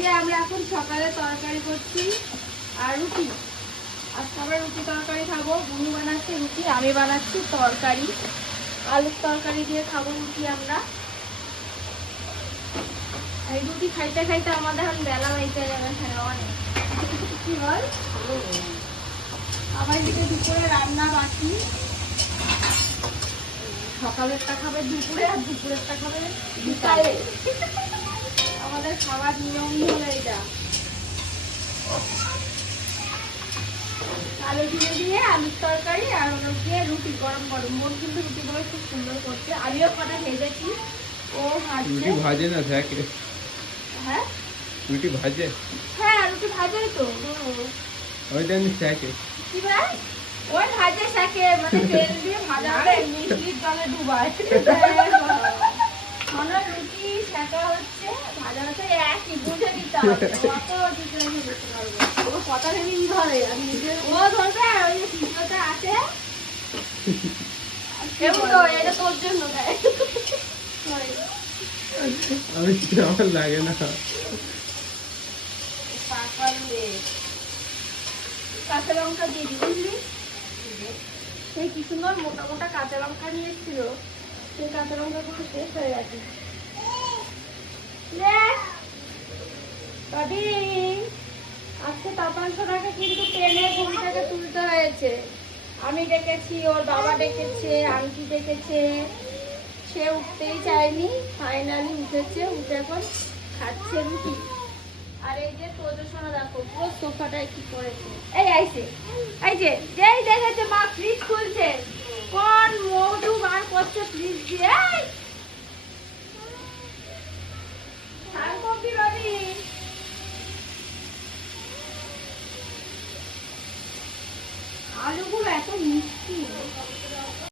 যে আমরা এখন সকালে তরকারি করছি আর রুটি। আজকে আমরা রুটি তরকারি খাবো। বুনু বানাচ্ছে রুটি, আমি বানাচ্ছি তরকারি, আলুর তরকারি দিয়ে খাবো রুটি আমরা। এই রুটি খাইতে খাইতে আমাদের এখন বেলা হইতে যাবে। হ্যাঁ অনেক কি বল। আবার এদিকে দুপুরে রান্না বাকি। সকালেরটা খাবে দুপুরে আর দুপুরেরটা খাবে বিকালে। আমাদের খাবার নিয়মই হলো এটা। আলু ঝুলে দিয়ে আলুর তরকারি আর হলো দিয়ে রুটি গরম গরম। মন কিন্তু রুটিগুলো খুব সুন্দর করছে। আমিও কটা ভেজেছি, ও ভাজছে। ভাজে না থাকে। হ্যাঁ রুটি ভাজে। হ্যাঁ রুটি ভাজেই তো। ওই জানি থাকে। কি ভাই ওই ভাজে শাকে মানে তেল দিয়ে ভাজা হবে মিষ্টির জলে ডুবায়। মনে রুটি শাকা হচ্ছে ভাজা হচ্ছে একই বুঝে দিতে হবে। অত ডিফারেন্স বুঝতে পারবো ও কথা ভেবেই ধরে। আমি নিজে ও ধরবে ওই যে ভিডিওটা আছে কেউ তো এটা তোর জন্য দেয়। আমি আমার লাগে না। কাঁচা লঙ্কা দিয়ে দিই বুঝলি। সেই কি সুন্দর মোটা মোটা কাঁচা লঙ্কা নিয়ে এসেছিল, সেই কাঁচা লঙ্কাগুলো শেষ হয়ে গেছে। আজকে তাপান সোনাকে কিন্তু ট্রেনে ঘুম থেকে তুলতে হয়েছে। আমি ডেকেছি, ওর বাবা ডেকেছে, আন্টি ডেকেছে, সে উঠতেই চায়নি। ফাইনালি উঠেছে, উঠে এখন খাচ্ছে রুটি। আর এই যে প্রদর্শনা দেখো পুরো সোফাটায় কি করেছে। এই আইছে এই যে যেই দেখেছে মা ফ্রিজ খুলছে, কোন মধু বার করছে ফ্রিজ দিয়ে। আলুগুলো এত মিষ্টি।